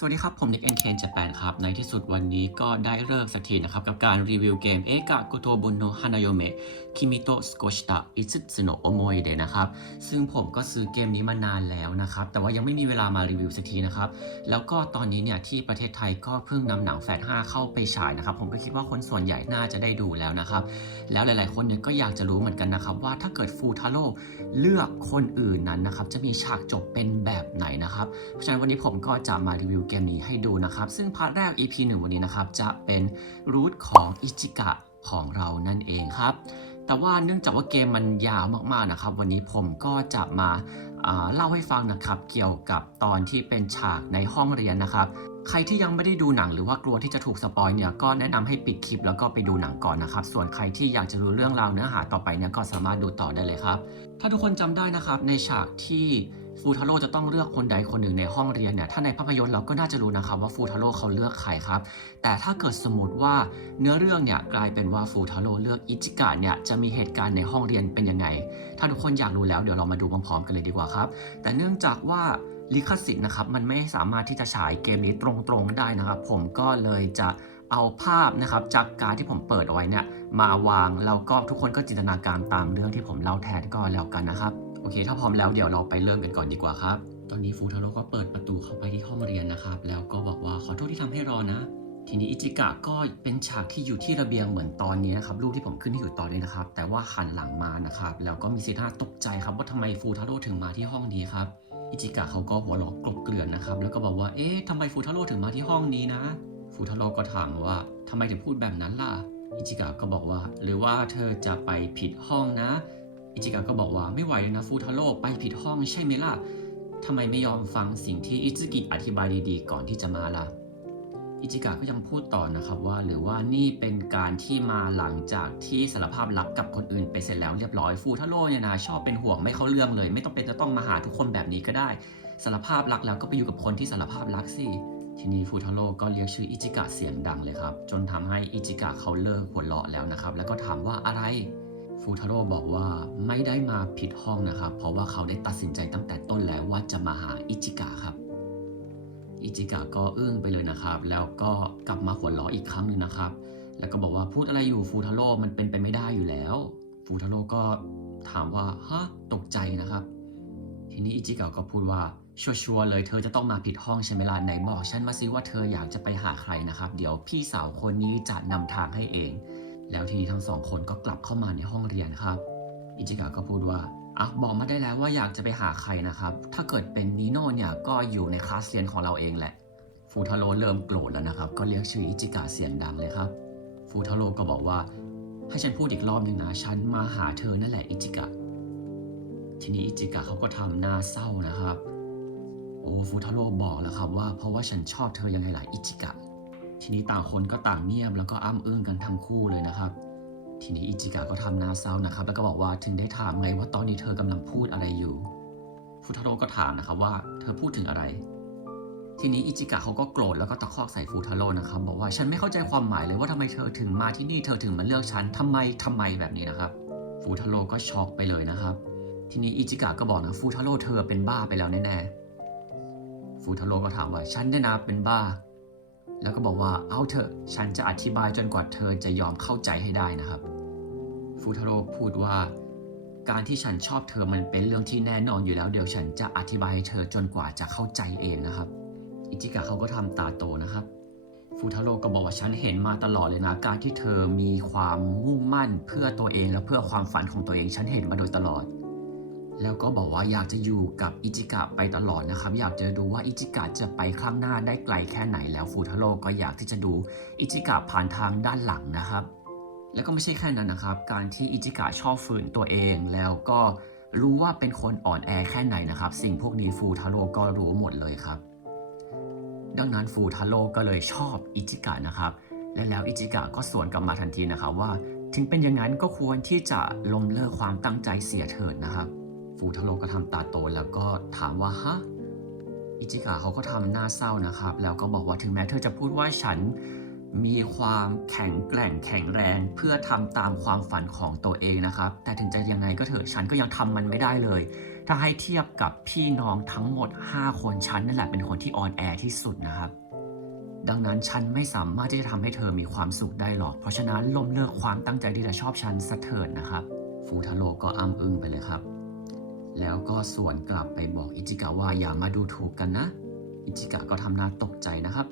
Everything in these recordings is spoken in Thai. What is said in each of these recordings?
สวัสดีครับ ผมเด็กเอ็นเคนญี่ปุ่นครับ ในที่สุดวันนี้ก็ได้เลิกสักทีนะครับ กับการรีวิวเกมเอกะกุโตบุนโนฮานาโยเมะ คิมิโตสโกชิตะอิซึสึโนะโอโมยเดะนะครับ ซึ่งผมก็ซื้อเกมนี้มานานแล้วนะครับ แต่ว่ายังไม่มีเวลามารีวิวสักทีนะครับ แล้วก็ตอนนี้เนี่ยที่ประเทศไทยก็เพิ่งนำหนังแฟด5เข้าไปฉายนะครับ ผมก็คิดว่าคนส่วนใหญ่น่าจะได้ดูแล้วนะครับ แล้วหลายๆ คนเนี่ยก็อยากจะรู้เหมือนกันนะครับ ว่าถ้าเกิดฟูทาโร่เลือกคนอื่นนั้นนะครับ จะมีฉากจบเป็นแบบไหนนะครับ เพราะฉะนั้นวันนี้ผมก็จะมารีวิวเกมนี้ให้ดูนะครับ ซึ่งพาร์ทแรก EP 1 วันนี้นะครับจะเป็นรูทของอิจิกะของเรานั่นเองครับ แต่ว่าเนื่องจากว่าเกมมันยาวมากๆนะครับ วันนี้ผมก็จะมาาเล่าให้ฟังนะครับเกี่ยวกับตอนที่เป็นฉากในห้องเรียนนะครับ ใครที่ยังไม่ได้ดูหนังหรือว่ากลัวที่จะถูกสปอยเนี่ยก็แนะนำให้ปิดคลิปแล้วก็ไปดูหนังก่อนนะครับ ส่วนใครที่อยากจะรู้เรื่องราวเนื้อหาต่อไปเนี่ยก็สามารถดูต่อได้เลยครับ ถ้าทุกคนจำได้นะครับในฉากที่ ฟูทาโร่จะต้องเลือกคนใดคนหนึ่งในห้องเรียนเนี่ยถ้าในภาพยนตร์เราก็น่าจะรู้นะครับว่าฟูทาโร่เขาเลือกใครครับ แต่ถ้าเกิดสมมติว่าเนื้อเรื่องเนี่ยกลายเป็นว่าฟูทาโร่เลือกอิจิกะเนี่ยจะมีเหตุการณ์ในห้องเรียนเป็นยังไง ถ้าทุกคนอยากรู้แล้วเดี๋ยวเรามาดูพร้อมๆกันเลยดีกว่าครับ แต่เนื่องจากว่าลิขสิทธิ์นะครับมันไม่สามารถที่จะฉายเกมนี้ตรงๆได้นะครับ ผมก็เลยจะเอาภาพนะครับจากการที่ผมเปิดเอาไว้เนี่ยมาวางแล้วก็ทุกคนก็จินตนาการตามเรื่องที่ผมเล่าแทนก็แล้วกันนะครับ อเค ถ้าพร้อมแล้วเดี๋ยวเราไปเริ่มกันก่อนดีกว่าครับ ตอนนี้ฟูทาโร่ก็เปิดประตูเข้าไปที่ห้องเรียนนะครับ แล้วก็บอกว่าขอโทษที่ทำให้รอนะ ทีนี้อิจิกะก็เป็นฉากที่อยู่ที่ระเบียงเหมือนตอนนี้นะครับ รูปที่ผมขึ้นให้อยู่ตอนนี้นะครับ แต่ว่าหันหลังมานะครับ แล้วก็มีสีหน้าตกใจครับว่าทำไมฟูทาโร่ถึงมาที่ห้องนี้ครับ อิจิกะเขาก็หัวเราะกลบเกลื่อนนะครับ แล้วก็บอกว่า เอ๊ะทำไมฟูทาโร่ถึงมาที่ห้องนี้นะ ฟูทาโร่ก็ถามว่าทำไมถึงพูดแบบนั้นล่ะ อิจิกะก็บอกว่า หรือว่าเธอจะไปผิดห้องนะ อิจิกะก็บอกว่าไม่ไหวเลยนะฟูทาโร่ไปผิดห้องใช่ไหมล่ะทำไมไม่ยอมฟังสิ่งที่อิจิกิอธิบายดีๆ ก่อนที่จะมาล่ะอิจิกะก็ยังพูดต่อนะครับว่า หรือว่านี่เป็นการที่มาหลังจากที่สารภาพรักกับคนอื่นไปเสร็จแล้วเรียบร้อยฟูทาโร่เนี่ยนะชอบเป็นห่วงไม่เข้าเรื่องเลย ไม่ต้องเป็นจะต้องมาหาทุกคนแบบนี้ก็ได้สารภาพรักแล้วก็ไปอยู่กับคนที่สารภาพรักสิทีนี้ฟูทาโร่ก็เรียกชื่ออิจิกะเสียงดังเลยครับจนทำให้อิจิกะเขาเลิกหัวเราะแล้วนะครับแล้วก็ถามว่าอะไร ฟูทาโร่บอกว่าไม่ได้มาผิดห้องนะครับ เพราะว่าเขาได้ตัดสินใจตั้งแต่ต้นแล้วว่าจะมาหาอิจิกะครับ อิจิกะก็อึ้งไปเลยนะครับ แล้วก็กลับมาหัวเราะอีกครั้งหนึ่งนะครับ แล้วก็บอกว่าพูดอะไรอยู่ฟูทาโร่มันเป็นไปไม่ได้อยู่แล้ว ฟูทาโร่ก็ถามว่าฮะตกใจนะครับ ทีนี้อิจิกะก็พูดว่าชัวร์เลยเธอจะต้องมาผิดห้องใช่ไหมล่ะไหนบอกฉันมาซิว่าเธออยากจะไปหาใครนะครับ เดี๋ยวพี่สาวคนนี้จะนำทางให้เอง แล้วทีนี้ทั้งสองคนก็กลับเข้ามาในห้องเรียนครับ อิจิกะก็พูดว่าอะบอกมาได้แล้วว่าอยากจะไปหาใครนะครับ ถ้าเกิดเป็นนีโน่เนี่ยก็อยู่ในคลาสเรียนของเราเองแหละ ฟูทาโร่เริ่มโกรธแล้วนะครับ ก็เรียกชื่ออิจิกะเสียงดังเลยครับ ฟูทาโร่ก็บอกว่า ให้ฉันพูดอีกรอบหนึ่งนะ ฉันมาหาเธอนั่นแหละอิจิกะ ทีนี้อิจิกะเขาก็ทำหน้าเศร้านะครับ โอ้ฟูทาโร่บอกแล้วครับว่าเพราะว่าฉันชอบเธอยังไงล่ะอิจิกะ ทีนี้ต่างคนก็ต่างเงียบแล้วก็อ้ำอึ้งกันทั้งคู่เลยนะครับ ทีนี้อิจิกะก็ทำหน้าเศร้านะครับ แล้วก็บอกว่าถึงได้ถามไงว่าตอนนี้เธอกำลังพูดอะไรอยู่ฟูทาโร่ก็ถามนะครับว่าเธอพูดถึงอะไร ทีนี้อิจิกะเขาก็โกรธแล้วก็ตะคอกใส่ฟูทาโร่นะครับบอกว่าฉันไม่เข้าใจความหมายเลยว่าทำไมเธอถึงมาที่นี่เธอถึงมาเลือกฉันทำไมทำไมแบบนี้นะครับฟูทาโร่ก็ช็อกไปเลยนะครับ ทีนี้อิจิกะก็บอกนะฟูทาโร่เธอเป็นบ้าไปแล้วแน่ๆฟูทาโร่ก็ถามว่าฉันเนี่ยนะเป็นบ้า แล้วก็บอกว่าเอาเถอะฉันจะอธิบายจนกว่าเธอจะยอมเข้าใจให้ได้นะครับ ฟูทาโร่พูดว่า การที่ฉันชอบเธอมันเป็นเรื่องที่แน่นอนอยู่แล้วเดี๋ยวฉันจะอธิบายให้เธอจนกว่าจะเข้าใจเองนะครับ อิจิกะเขาก็ทำตาโตนะครับ ฟูทาโร่ก็บอกว่าฉันเห็นมาตลอดเลยนะ การที่เธอมีความมุ่งมั่นเพื่อตัวเองและเพื่อความฝันของตัวเองฉันเห็นมาโดยตลอด แล้วก็บอกว่าอยากจะอยู่กับอิจิกะไปตลอดนะครับ อยากจะดูว่าอิจิกะจะไปข้างหน้าได้ไกลแค่ไหนแล้วฟูทาโร่ก็อยากที่จะดูอิจิกะผ่านทางด้านหลังนะครับ แล้วก็ไม่ใช่แค่นั้นนะครับ การที่อิจิกะชอบฝืนตัวเองแล้วก็รู้ว่าเป็นคนอ่อนแอแค่ไหนนะครับ สิ่งพวกนี้ฟูทาโร่ก็รู้หมดเลยครับ ดังนั้นฟูทาโร่ก็เลยชอบอิจิกะนะครับ และแล้วอิจิกะก็สวนกลับมาทันทีนะครับว่า ถึงเป็นอย่างนั้นก็ควรที่จะล้มเลิกความตั้งใจเสียเถิดนะครับ ฟูทาโร่ก็ทำตาโตแล้วก็ถามว่าฮะอิจิกะเขาก็ทำหน้าเศร้านะครับ แล้วก็บอกว่าถึงแม้เธอจะพูดว่าฉันมีความแข็งแกร่งแข็งแรงเพื่อทำตามความฝันของตัวเองนะครับ แต่ถึงจะยังไงก็เถอะฉันก็ยังทำมันไม่ได้เลย ถ้าให้เทียบกับพี่น้องทั้งหมด 5 คนฉันนั่นแหละเป็นคนที่ออนแอร์ที่สุดนะครับ ดังนั้นฉันไม่สามารถที่จะทำให้เธอมีความสุขได้หรอก เพราะฉะนั้นล้มเลิกความตั้งใจที่จะชอบฉันสะเถิดนะครับ ฟูทาโร่ก็อ้ำอึ้งไปเลยครับ แล้วก็สวนกลับไปบอกอิจิกะว่าอย่ามาดูถูกกันนะ อิจิกะก็ทำหน้าตกใจนะครับ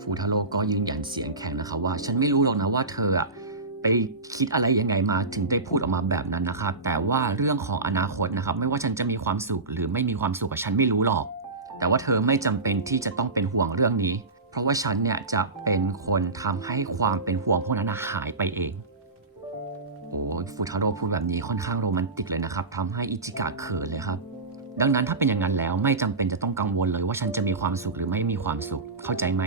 ฟูทาโร่ก็ยืนยันเสียงแข็งนะครับว่า ฉันไม่รู้หรอกนะว่าเธออะไปคิดอะไรยังไงมาถึงได้พูดออกมาแบบนั้นนะครับ แต่ว่าเรื่องของอนาคตนะครับ ไม่ว่าฉันจะมีความสุขหรือไม่มีความสุขกับฉันไม่รู้หรอก แต่ว่าเธอไม่จำเป็นที่จะต้องเป็นห่วงเรื่องนี้ เพราะว่าฉันเนี่ยจะเป็นคนทำให้ความเป็นห่วงพวกนั้นหายไปเอง โอ้ฟูทาโร่พูดแบบนี้ค่อนข้างโรแมนติกเลยนะครับทำให้อิจิกะเขินเลยครับ ดังนั้นถ้าเป็นอย่างนั้นแล้วไม่จำเป็นจะต้องกังวลเลยว่าฉันจะมีความสุขหรือไม่มีความสุขเข้าใจไหม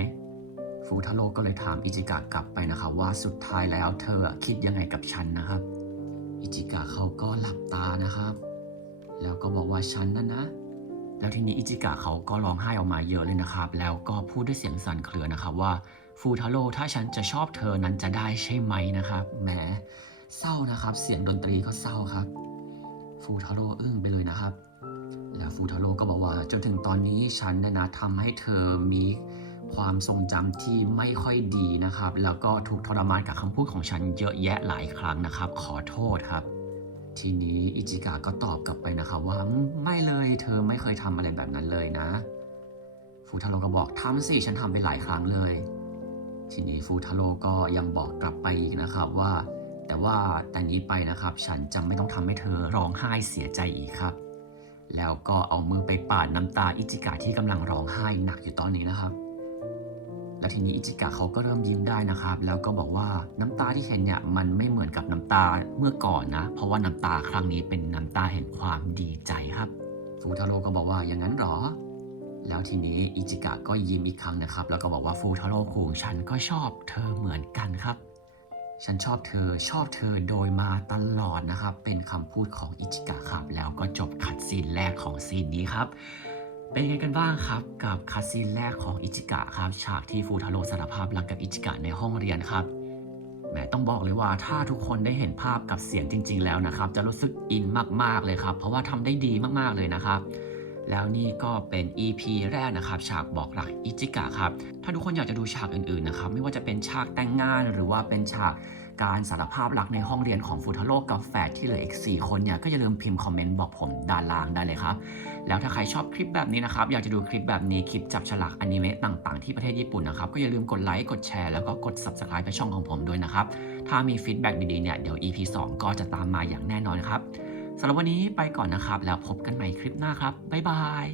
ฟูทาโร่ก็เลยถามอิจิกะกลับไปนะครับว่าสุดท้ายแล้วเธอคิดยังไงกับฉันนะครับ อิจิกะเขาก็หลับตานะครับ แล้วก็บอกว่าฉันนั่นนะ แล้วทีนี้อิจิกะเขาก็ร้องไห้ออกมาเยอะเลยนะครับ แล้วก็พูดด้วยเสียงสั่นเครือนะครับว่าฟูทาโร่ถ้าฉันจะชอบเธอนั้นจะได้ใช่ไหมนะครับแหม เศร้านะครับ เสียงดนตรีก็เศร้าครับ ฟูทาโร่อึ้งไปเลยนะครับ แล้วฟูทาโร่ก็บอกว่า จนถึงตอนนี้ฉันนี่ยนะทำให้เธอมีความทรงจำที่ไม่ค่อยดีนะครับ แล้วก็ถูกทรมานกับคำพูดของฉันเยอะแยะหลายครั้งนะครับ ขอโทษครับ ทีนี้อิจิกะก็ตอบกลับไปนะครับว่าไม่เลยเธอไม่เคยทำอะไรแบบนั้นเลยนะ ฟูทาโร่ก็บอกทำสิฉันทำไปหลายครั้งเลย ทีนี้ฟูทาโร่ก็ยังบอกกลับไปอีกนะครับว่า แต่ว่าแต่นี้ไปนะครับ ฉันจะไม่ต้องทำให้เธอร้องไห้เสียใจอีกครับ แล้วก็เอามือไปปาดน้ำตาอิจิกะที่กำลังร้องไห้หนักอยู่ตอนนี้นะครับ แล้วทีนี้อิจิกะเขาก็เริ่มยิ้มได้นะครับ แล้วก็บอกว่าน้ำตาที่เห็นเนี่ยมันไม่เหมือนกับน้ำตาเมื่อก่อนนะ เพราะว่าน้ำตาครั้งนี้เป็นน้ำตาแห่งความดีใจครับฟูทาโร่ก็บอกว่าอย่างนั้นเหรอ แล้วทีนี้อิจิกะก็ยิ้มอีกครั้งนะครับ แล้วก็บอกว่าฟูทาโร่คุงฉันก็ชอบเธอเหมือนกันครับ ฉันชอบเธอชอบเธอโดยมาตลอดนะครับ เป็นคำพูดของอิจิกะครับ แล้วก็จบคัดซีนแรกของซีนนี้ครับ เป็นยังไงกันบ้างครับ กับคัดซีนแรกของอิจิกะครับฉากที่ฟูทาโร่สารภาพรักกับอิจิกะในห้องเรียนครับแหมต้องบอกเลยว่าถ้าทุกคนได้เห็นภาพกับเสียงจริง ๆ แล้วนะครับ จะรู้สึกอินมากๆเลยครับ เพราะว่าทำได้ดีมากๆเลยนะครับ แล้วนี่ก็เป็น EP แรกนะครับฉากบอกรักอิจิกะครับ ถ้าทุกคนอยากจะดูฉากอื่นๆนะครับไม่ว่าจะเป็นฉากแต่งงานหรือว่าเป็นฉากการสารภาพรักในห้องเรียนของฟูทาโร่กับแฝดที่เหลืออีก 4 คนเนี่ยก็อย่าลืมพิมพ์คอมเมนต์บอกผมด้านล่างได้เลยครับ แล้วถ้าใครชอบคลิปแบบนี้นะครับ อยากจะดูคลิปแบบนี้คลิปจับฉลากอนิเมะต่างๆที่ประเทศญี่ปุ่นนะครับ ก็อย่าลืมกดไลค์กดแชร์แล้วก็กด subscribe ไปช่องของผมด้วยนะครับ ถ้ามีฟีดแบ็กดีๆเนี่ยเดี๋ยว EP 2 ก็จะตามมาอย่างแน่นอนครับ สำหรับวันนี้ไปก่อนนะครับ แล้วพบกันใหม่คลิปหน้าครับ บ๊ายบาย